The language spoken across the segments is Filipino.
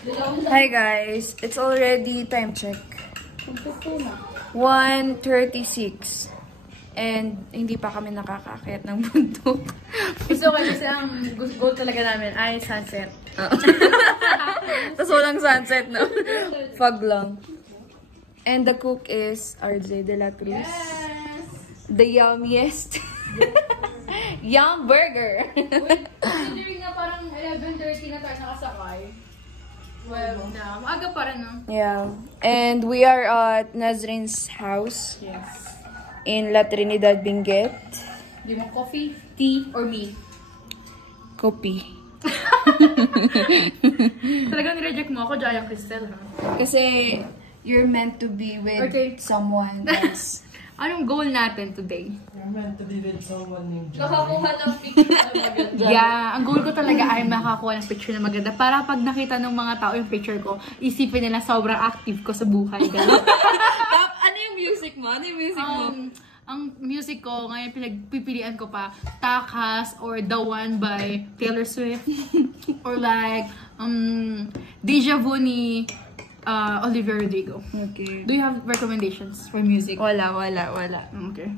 Hi guys, it's already time check. 1:36. And hindi pa kami nakakakit ng bundok. So kasi ang goal talaga namin ay sunset. Tapos walang sunset, no? Fog lang. And the cook is RJ De La Cruz. Yes! The yummiest. Yum burger. Considering na parang 11:30 na tayo nakasakay. Well, na. Maaga pa rin, no? Yeah. And we are at Nazrin's house. Yes. In La Trinidad, Benguet. Di mo coffee, tea, or me? Kopi. Talagang nireject mo ako, Jaya Cristel, ha? Kasi you're meant to be with someone else. Anong goal natin today? You're meant to be with someone named Johnny. Nakakuha ng picture na maganda. Yeah, ang goal ko talaga ay makakuha ng picture na maganda para pag nakita ng mga tao yung picture ko, isipin nila sobrang active ko sa buhay. Ano yung music mo? Ano yung music mo? Ang music ko, ngayon pinagpipilian ko pa, Takas or The One by Taylor Swift. Or like, Deja Vu ni Olivia Rodrigo. Okay. Do you have recommendations for music? Wala. Okay.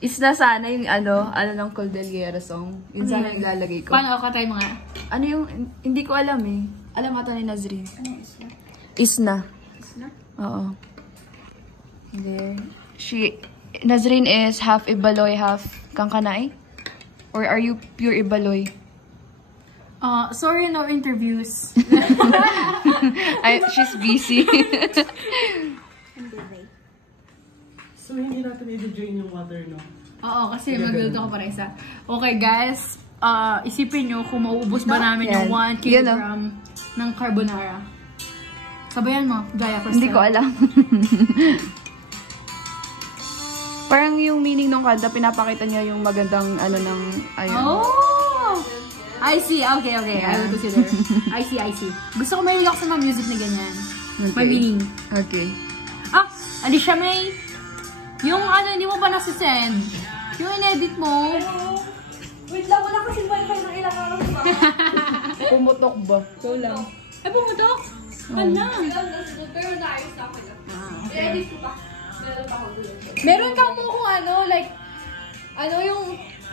Is na sana yung ano ng Cordillera song. Yun sana yung lalagay ko. Paano ako tayo mga? Ano yung, hindi ko alam eh. Alam mo ito ni Nazrin. Isna. Isna? Oo. There. Nazrin is half Ibaloy, half Kangkanay? Or are you pure Ibaloy? Sorry, no interviews. She's busy. So, hindi natin i-drain yung water, no? Oo, kasi magluluto ko para isa. Okay, guys. Isipin nyo kung mauubos ba namin yung 1 kilogram ng carbonara. Sabayan mo, Jaya Cristel. Hindi ko alam. Parang yung meaning ng kanta, pinapakita niya yung magandang ano ng ayun. Oh! I see. Okay. I will consider. I see. Gusto ko mahilig ako sa mga music na ganyan. Okay. May meaning. Okay. Alicia May, yung ano, hindi mo pa nasisend. Yung in-edit mo. Wait lang, wala kasi wifi ng ilang araw pa. Pumutok ba? Go lang. Ay, pumutok? Hala. Pero naayos na ako na. I-edit ko pa. Meron pa ako doon. Meron ka mo kung ano, like, ano yung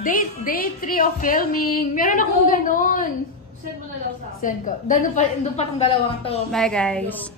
day 3 of filming. Meron akong ganun. Send mo na daw sa akin. Send ko. Doon pa tong dalawang to. Bye guys.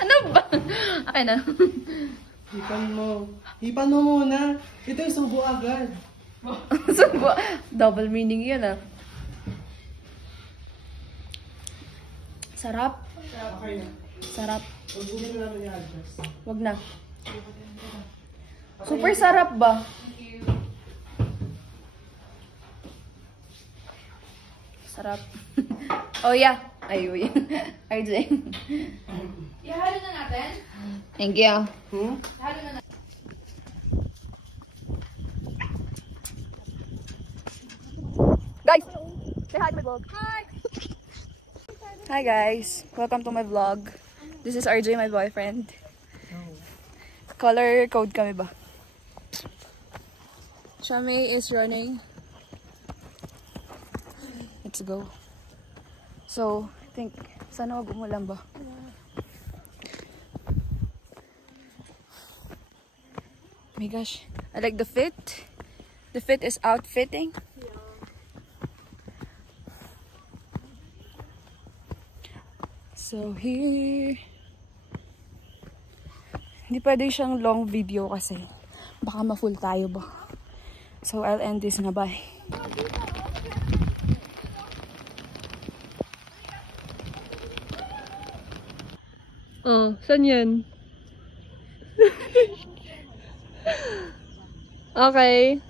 Ano ba? Okay na. Hipan mo muna. Ito yung subo agad. Subo. Double meaning yun ah. Sarap. Okay na. Sarap. Huwag na namin i-adjust. Wag na. Super sarap ba? Sarap. Oh yeah. Ayun. RJ. Ihalo na natin. Thank you. Ihalo na natin. Guys, say hi to my vlog. Hi! Hi guys, welcome to my vlog. This is RJ, my boyfriend. Color code kami ba? Shami is running. Let's go. So, I think, sana wag umulan ba? Oh my gosh, I like the fit. The fit is outfitting. So here, hindi pwede siyang long video kasi baka ma-full tayo ba. So I'll end this na, bye. Oh, saan yan? Okay.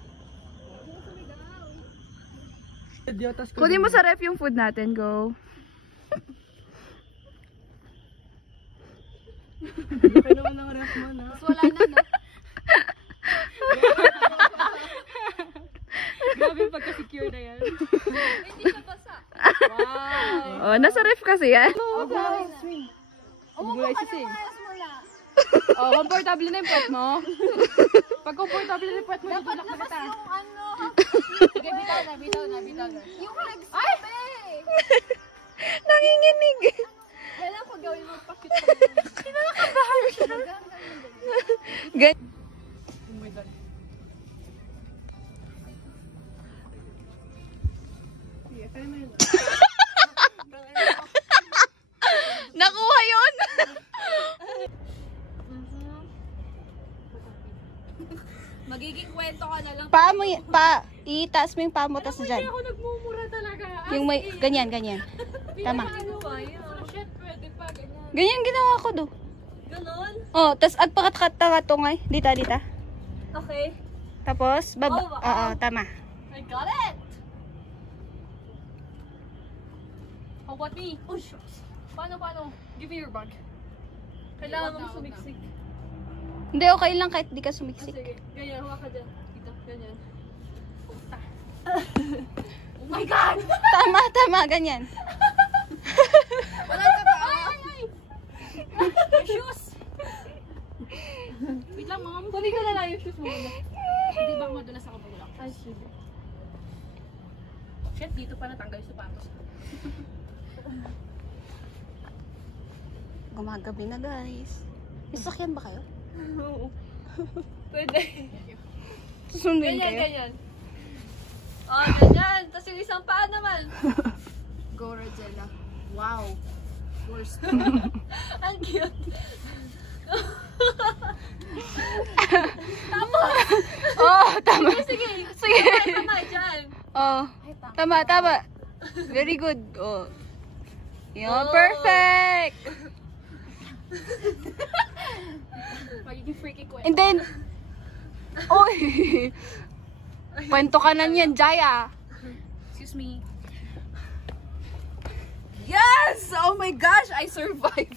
Idiotas ko. Kunin mo sa ref yung food natin. Go. Laki naman ng ref mo na. Tapos wala na, no? Grabe pagka-secure na yan. Hindi na basa. Wow! Oh, nasa ref kasi yan. Bumulay si Sing. Ayos mo na. Oh, comfortable na yung puwet mo. Pag comfortable na yung puwet mo, Dapat tutulak na labas kita. yung ano. Sige, bitaw na, bitaw na, bitaw na. Yung legs ko, be. Nanginginig. Kailan ko gawin mo pakit ko. Kinakabahan siya. Gan Oh my God. Sige, kaya mo yun. Nakuha yun. Magiging kwento ka na lang. Paa mo, itaas mo yung paa mo, tas dyan. Ako nagmumura talaga. Yung may, ganyan, ganyan. Tama. Ano ba yun? Shit, pwede pa, ganyan. Ganyan ginawa ko do. Ganon? Oh, tas agpakat-kat nga tungay. Dita, dita. Okay. Tapos, baba. Oh, Oo, tama. I got it! How about me? Oh, shucks. Paano? Give me your bag. Kailangan mong sumiksik. Hindi, okay lang kahit di ka sumiksik. Sige, ganyan. Huwag ka dyan. Dito, ganyan. Oh my God! Tama, tama, ganyan. Wala ka pa. Ay! My shoes! Wait lang, mom. Kunin ko na lang yung shoes mo. Hindi ba madulas ako pag Ay, sige. Shit, dito pa natanggal yung sapatos. Gumagabi na, guys. May sakyan ba kayo? Pwede. Susundin Ganyan, kayo? ganyan. Oh, ganyan. Tapos yung isang paa naman. Go, Rogella. Wow. Worst. Ang cute. Oh, tama. Sige. Sige. Tama dyan. Oh, tama, tama. Very good. Oh. Yo, Oh. perfect. Magiging freaky kwento. And then, oy. Kwento ka na niyan, Jaya. Excuse me. Yes! Oh my gosh, I survived.